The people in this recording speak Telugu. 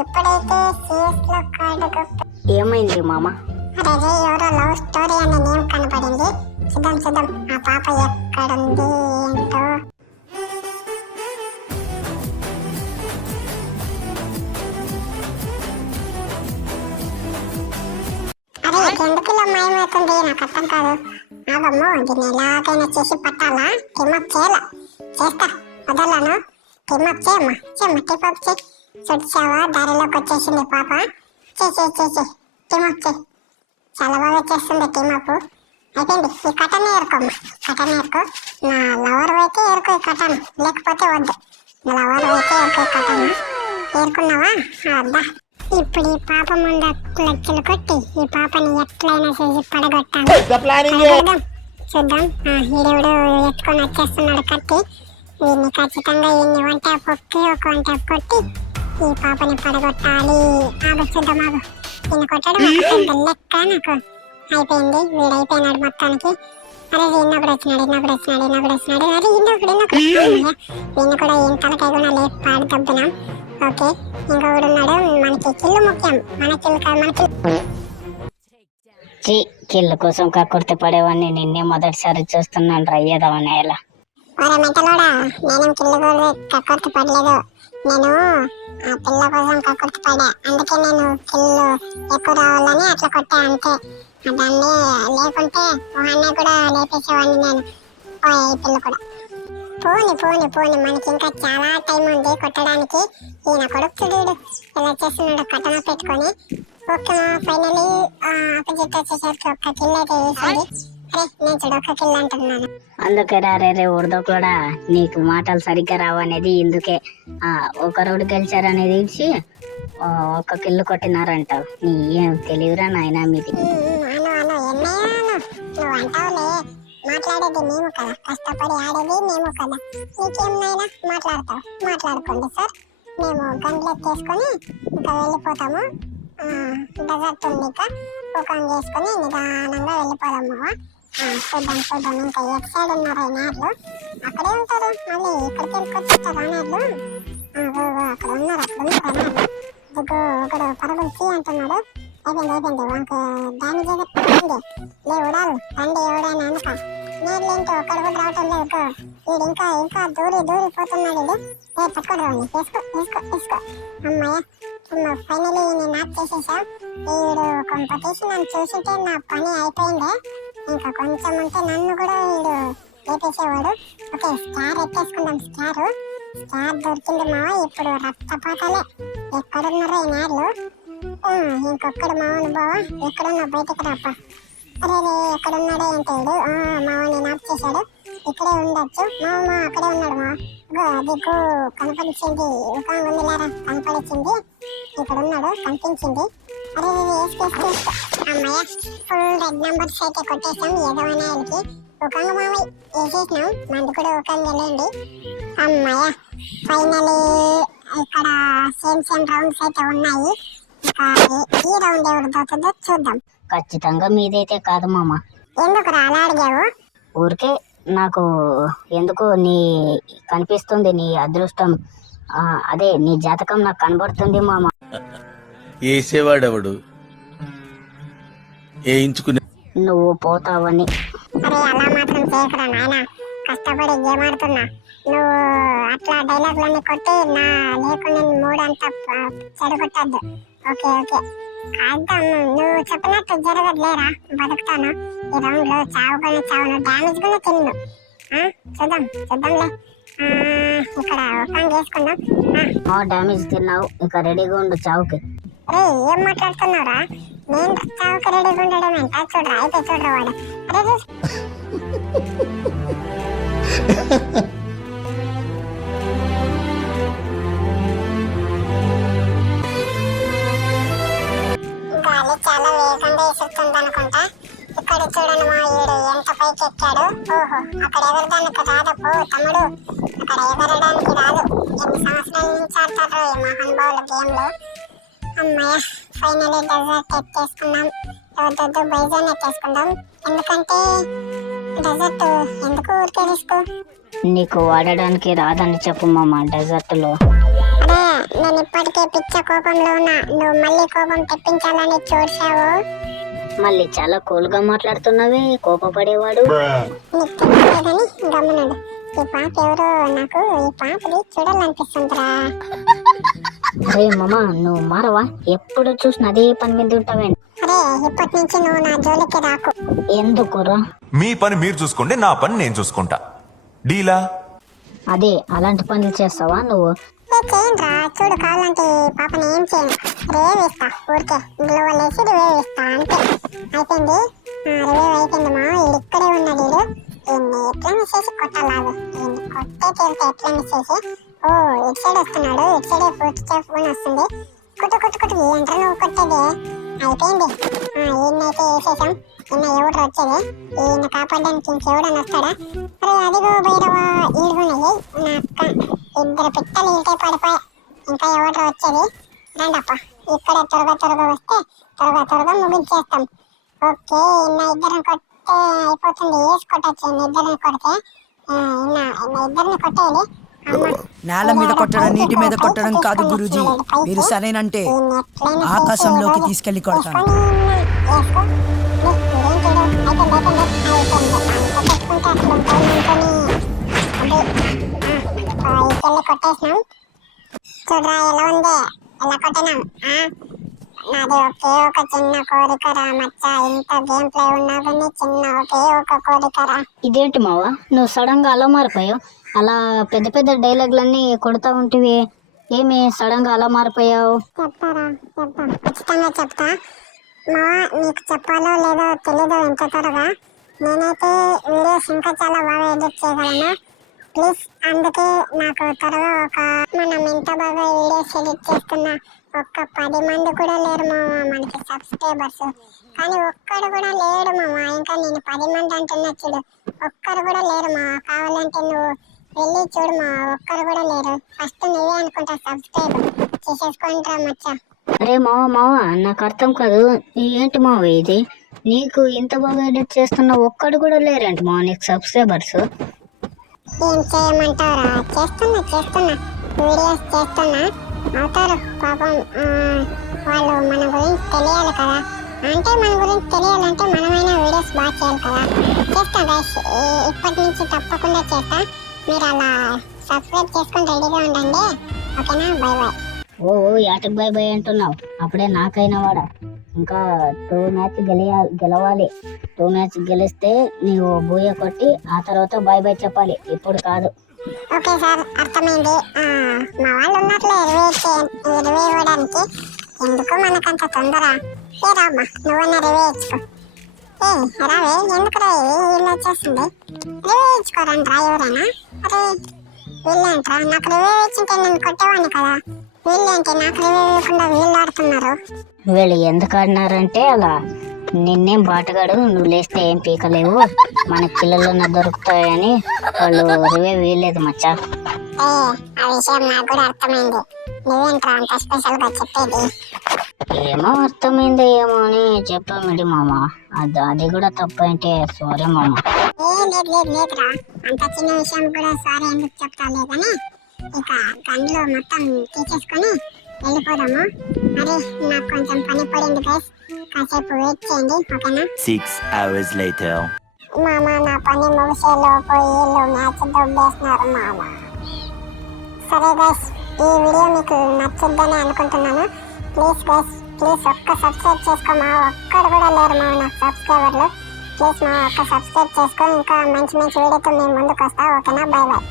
ఇప్పుడైతే సిఎస్ లో కార్డు ఏమైంది మామ? అరే ఎవరో లవ్ స్టోరీ అనే నేమ్ కనపడింది. చూద్దాం చూద్దాం ఆ పాప ఎక్కడుంది ఏంటో. అరే ఎందుకులో మాయమవుతుంది నాకు అర్థం కాదు. ఆగమ్మో దీన్ని ఎలాగైనా చేసి పట్టాలా. టీమప్ చేయాలా, చేస్తా వదలను. టీమప్ చేయమ్మా టీమప్ చేయి. చూడ్చావా దారిలోకి వచ్చేసింది పాప. చేయి టీమప్ చేయి. చాలా బాగా చేస్తుంది టీమప్. అయిపోయింది. ఈ కటన్ ఏరుకోమ్మా, కటన్ ఏరుకో. నా లవర్ అయితే ఏరుకో ఈ కటన్, లేకపోతే వద్దు. నా లవర్ అయితే ఏరుకో ఈ కటన్. ఏరుకున్నావా? అద్దా. ఇప్పుడు ఈ పాప ముందు లెక్కలు కొట్టి ఈ పాపని ఎట్లయినా చేసి పడగొట్టాను. చూద్దాం. ఈడెవడు ఎత్తుకొని వచ్చేస్తున్నాడు కత్తి. వీడిని ఖచ్చితంగా ఈయన్ని వన్ ట్యాప్ ఒక్కి ఒక వన్ ట్యాప్ కొట్టి ఈ పాపని పడగొట్టాలి. ఆగు చూద్దాం ఆగు. ఈయన కొట్టడం లెక్క నాకు అయిపోయింది. వీడైపోయినాడు మొత్తానికి. అరే ఈయనొకడు వచ్చినాడు. అరే ఈయనొకడు ఈయన కూడా ఈయన తలకాయ కూడా లేపు పాడు దబ్బునాం. ఓకే ఇంకొకడు ఉన్నాడు. మనకి కిల్లు ముఖ్యం. మన కిల్లు కాదు, మనకి కిల్లు కోసం కక్కుర్తి పడేవాడిని నిన్నే మొదటిసారి చూస్తున్నాను. రయ్యేదామని ఎలా ఒరే మెంటలోడా, నేనేం కిల్లు కక్కుర్తి పడలేదు. నేను ఆ పిల్ల కోసం కక్కుర్తి పడా. అందుకే నేను కిల్లు ఎక్కువ రావాలని అట్లా కొట్టా అంతే. దాన్ని లేకుంటే వాడిని కూడా లేపేసేవాడిని నేను. ఈ పిల్ల కూడా పోని మనకి ఇంకా చాలా టైం ఉంది కొట్టడానికి. ఈయన కొడుకు చూడు ఇలా చేస్తున్నాడు కట్టన పెట్టుకొని. ఓకే ఫైనలీ ఆపోజిట్ వచ్చేసరికి ఒక్క కిల్ అయితే వేసింది. అరే నేను చూడు ఒక్క కిల్ అంటున్నాను. అందుకే రే ఉర్దో కూడా నీకు మాటలు సరిగ్గా రావనేది. ఇందుకే ఒకరోడు గెలిచారనేది ఇచ్చి ఒక్క కిల్లు కొట్టినారంటావు. నీ ఏం తెలియరా నాయనా మీది. నువ్వు అంటావులే, మాట్లాడేది మేము కదా, కష్టపడి ఆడేది మేము కదా. నీకేం నాయనా మాట్లాడతావు. మాట్లాడుకోండి సార్. మేము గంటలు ఎత్తేసుకొని ఇంకా వెళ్ళిపోతాము. డెజర్ట్ ఉంది ఇక ఓపెన్ చేసుకొని నిదానంగా వెళ్ళిపోదాము. చూద్దాం ఇంకా ఎట్ సైడ్ ఉన్నారు ఈ నార్లు. అక్కడే ఉంటారు. మళ్ళీ ఇక్కడికి వెళ్ళిపోతారు నార్లు. అక్కడ ఉన్నారు నార్లు. ఒకడు పరుగులు అంటున్నాడు. అయిపోయింది వానికి దాని జగత్తుంది. లే ఉడాలు రండి ఎవడైనా అనుక. నేర్లేంటి ఒక్కడు కూడా రావటం లేదు. వీడు ఇంకా దూరిపోతున్నాడు. పట్టుకోడు వేసుకో. అమ్మాయ ఫైనలీ నేను నాట్ చేసేసావు. వీడు కాంపిటీషన్ నన్ను చూసింటే నా పని అయిపోయిందే. ఇంకా కొంచెం ఉంటే నన్ను కూడా వీడు లేపేసేవాడు. ఓకే స్టార్ ఎత్తేసుకుందాం. స్టార్ దొరికింది మావ. ఇప్పుడు రక్తపాతాలే. ఎక్కడున్నారో ఈ నార్లు. ఇంకొక్కడు మావను బావా ఎక్కడున్నా బయటకు రాప. అరే ఎక్కడున్నాడో ఏంటో వీడు. మావని నాప్ చేశాడు. ఇక్కడే ఉండొచ్చు. మావ అక్కడే ఉన్నాడు. మావ అదిగో కనపడిచింది. ఉందిలారా కనపడిచింది. ఇక్కడ ఉన్నాడు కనిపించింది. అరే వేసుకో. అమ్మాయ ఫుల్ రెడ్ నెంబర్స్ అయితే కొట్టేసాం. ఏదైనా వాళ్ళకి ఒకంగా మావయ్య వేసేసినాం. మంది కూడా ఒకంగా వెళ్ళండి. అమ్మాయ ఫైనలీ ఇక్కడ సేమ్ రౌండ్స్ అయితే ఉన్నాయి. ఈ రౌండ్ ఎవరు దొరుకుతుందో చూద్దాం. ఖచ్చితంగా మీదైతే కాదు మామ. ఎందుకు అలా అడిగావు? ఊరికే నాకు ఎందుకు నీ కనిపిస్తుంది నీ అదృష్టం. అదే నీ జాతకం నాకు కనబడుతుంది మామ. వేసేవాడెవడు వేయించుకునే నువ్వు పోతావని. అరే అలా మాత్రం చేయకరా నాయన. కష్టపడి గేమ్ ఆడుతున్నా. నువ్వు అట్లా డైలాగ్లన్నీ కొట్టి నా లేకుండా మూడు అంతా చెడగొట్టద్దు. ఓకే కాద్దాం. నువ్వు చెప్పినట్టు జరగదు లేరా. బతుకుతాను ఈ రౌండ్ లో. చావుగానే చావును, డ్యామేజ్ కూడా తిన్ను. చూద్దాంలే. ఇక్కడ ఓపెన్ చేసుకుందాం. డ్యామేజ్ తిన్నావు, ఇక రెడీగా ఉండు చావుకి. అరే ఏం మాట్లాడుతున్నావురా? నేను చావుకి రెడీగా ఉండడం ఎంత? చూడరా అయితే చూడరా వాడు. అరే గాలి చాలా వేగంగా ఇసురుతుంది అనుకుంటా. ఇక్కడ చూడండి మా ఈడు ఎంత పైకి ఎక్కాడు. ఓహో అక్కడ ఎగరడానికి రాదపో తమ్ముడు. అక్కడ ఎగరడానికి రాదు. ఎన్ని సంవత్సరాల నుంచి ఆడతారు ఈ మహానుభావులు గేమ్లో. అమ్మాయ ఫైనలీ డెజర్ట్ ఎత్తేసుకున్నాం. వద్దు బైజాన్ ఎత్తేసుకుందాం. ఎందుకంటే డెజర్ట్ ఎందుకు ఊరికే తీసుకో. నీకు వాడడానికి రాదని చెప్పు మామ డెజర్ట్ లో. అరే నేను ఇప్పటికే పిచ్చ కోపంలో ఉన్నా, నువ్వు మళ్ళీ కోపం తెప్పించాలని చూసావు. మళ్ళీ చాలా కూల్గా మాట్లాడుతున్నావే కోపపడేవాడు. నీకు తెలియలేదని గమనుడు. ఈ పాప ఎవరో నాకు ఈ పాపని చూడాలనిపిస్తుందిరా. అరే మామ నువ్వు మారవా, ఎప్పుడు చూసిన అదే పని మీద ఉంటావేంటి? అరే ఇప్పటి నుంచి నువ్వు నా జోలికి రాకు. ఎందుకురా? మీ పని మీరు చూసుకోండి, నా పని నేను చూసుకుంటా. డీలా? అదే అలాంటి పనులు చేస్తావా నువ్వు? చేయండిరా, చూడు కావాలంటే ఈ పాపని ఏం చేయను, రివేవ్ ఇస్తా. ఊరికే గ్లోవల్ వేసి రివేవ్ ఇస్తా అంతే. అయిపోయింది, రివేవ్ అయిపోయింది. మా వీడు ఇక్కడే ఉన్నాడు. వీడు ఈయన్ని ఎట్లయినా చేసి కొట్టాలాగు. ఈయన్ని కొట్టే తీరుతా ఎట్లయినా చేసి. ఓ ఇటు సైడ్ వస్తున్నాడు, ఇటు సైడ్ ఫోన్ వస్తుంది. కొట్టు కొట్టు కొట్టు. ఏంట్రా నువ్వు కొట్టేది? అయిపోయింది. ఈయనైతే వేసేసాం. ఈయన ఎవడు వచ్చేది? ఈయన కాపాడడానికి ఇంకెవడని వస్తాడా? అరే అదిగో భైరవ ఈడుగున్నాయి. నా అక్క ఇద్దరు పిట్టలు ఇటే పడిపోయా. ఇంకా ఎవడు వచ్చేది? రండప్ప, ఇక్కడే త్వరగా వస్తే త్వరగా ముగించేస్తాం. ఓకే, ఈయన ఇద్దరిని కొట్టే అయిపోతుంది. వేసి కొట్టచ్చు ఇద్దరిని కొడితే. ఇద్దరిని కొట్టేయాలి. నేల మీద కొట్టడం, నీటి మీద కొట్టడం కాదు గురూజీ. మీరు సరేనంటే ఆకాశంలోకి తీసుకెళ్లి కొడతాను. కొట్టేసినాం. చూడరా ఎలా ఉంది, ఎలా కొట్టినాం. నాది ఒకే ఒక చిన్న కోరికరా మచ్చా. ఇంత గేమ్ ప్లే ఉన్నా కానీ చిన్న ఒకే ఒక కోరికరా. ఇదేంటి మావా నువ్వు సడన్ గా అలా మారిపోయావు? అలా పెద్ద పెద్ద డైలాగులన్నీ కొడతా ఉంటివి, ఏమి సడన్ గా అలా మారిపోయావు? చెప్తారా, చెప్తా, ఖచ్చితంగా చెప్తా. మా మీకు చెప్పాలో లేదో తెలీదు ఎంత త్వరగా. నేనైతే వీడియోస్ ఇంకా చాలా బాగా ఎడిట్ చేయగలను. ప్లీజ్ అందుకే నాకు త్వరగా మనం ఎంత బాగా వీడియోస్ ఎడిట్ చేస్తున్నా ఒక్క 10 మంది కూడా లేరు మామ మనకి సబ్స్క్రైబర్స్. కానీ ఒక్కడు కూడా లేడు మామ. ఇంకా నేను 10 మంది అంటున్నా చూడు, ఒక్కరు కూడా లేరు మామ. కావాలంటే నువ్వు వెళ్ళి చూడు మామ, ఒక్కరు కూడా లేరు. ఫస్ట్ నువ్వే అనుకుంటా సబ్స్క్రైబ్ చేసేసుకుంటా మచ్చా. అరే మావ నాకు అర్థం కాదు, ఏంటి మావ ఇది? నీకు ఇంత బాగా ఎడిట్ చేస్తున్నా ఒక్కడు కూడా లేరేంటి మావ నీకు సబ్స్క్రైబర్స్? ఏం చేయమంటారా, చేస్తున్నా వీడియోస్ చేస్తున్నా. అవుతారు పాపం, వాళ్ళు మన గురించి తెలియాలి కదా. అంటే మన గురించి తెలియాలంటే మనమైనా వీడియోస్ బాగా చేయాలి కదా. చేస్తా గైస్, ఇప్పటి నుంచి తప్పకుండా చేస్తా. మీరు అలా సబ్స్క్రైబ్ చేసుకొని రెడీగా ఉండండి, ఓకేనా? Bye bye. ఓ యాటకు బై బై అంటున్నావు, అప్పుడే నాకైనా వాడా. ఇంకా 2 మ్యాచ్ గెలవాలి. 2 మ్యాచ్ గెలిస్తే నీవు బూయ కొట్టి ఆ తర్వాత బై బై చెప్పాలి, ఇప్పుడు కాదు. ఓకే సార్, అర్థమైంది. మా వాళ్ళు ఉన్నట్లే రివే ఇవ్వడానికి. ఎందుకు మనకంత తొందర? ఏ రామ్మా, నువ్వన్నా రివే ఇచ్చుకో. రావే, ఎందుకు రా వీళ్ళు వచ్చేస్తుంది. రివే ఇచ్చుకోరంట్రా ఎవరైనా? అరే వీళ్ళేంట్రా, నాకు రివే ఇచ్చింటే నేను కొట్టేవాడిని కదా. వీళ్ళేంటి నాకు రివే ఇవ్వకుండా వీళ్ళు ఆడుతున్నారు? వీళ్ళు ఎందుకు ఆడినారంటే అలా, నిన్నేం బాటగాడు, నువ్వు లేస్తే ఏం పీకలేవు, మన పిల్లలన్నా దొరుకుతాయని వాళ్ళు రివే వీల్లేదు మచ్చా. ఆ విషయం నాకు కూడా అర్థమైంది. నువ్వేంట్రా అంత స్పెషల్ గా చెప్పేది? ఏమో అర్థమైంది ఏమో అని చెప్పామిడి మామ. అది కూడా తప్పు అంటే సారీ మామ. లేదురా, అంత చిన్న విషయం కూడా సారీ ఎందుకు చెప్తాలే కానీ ఇక గన్లో మొత్తం తీసేసుకొని వెళ్ళిపోదాము. అరే నాకు కొంచెం పని పడింది గైస్, కాసేపు వెయిట్ చేయండి, ఓకేనా? 6 hours later. మామ నా పని ముగిసేలోపు వీళ్ళు మ్యాచ్ దొబ్బేస్తున్నారు మామ. సరే గైస్, ఈ వీడియో మీకు నచ్చుద్దని అనుకుంటున్నాను. ప్లీజ్ గైస్, ప్లీజ్ ఒక్క సబ్స్క్రైబ్ చేసుకో మా. ఒక్కడు కూడా లేరు మా నాకు సబ్స్క్రైబర్లు. ప్లీజ్ మా ఒక్క సబ్స్క్రైబ్ చేసుకో. ఇంకా మంచి వీడియోతో మేము ముందుకు వస్తా, ఓకేనా? Bye bye.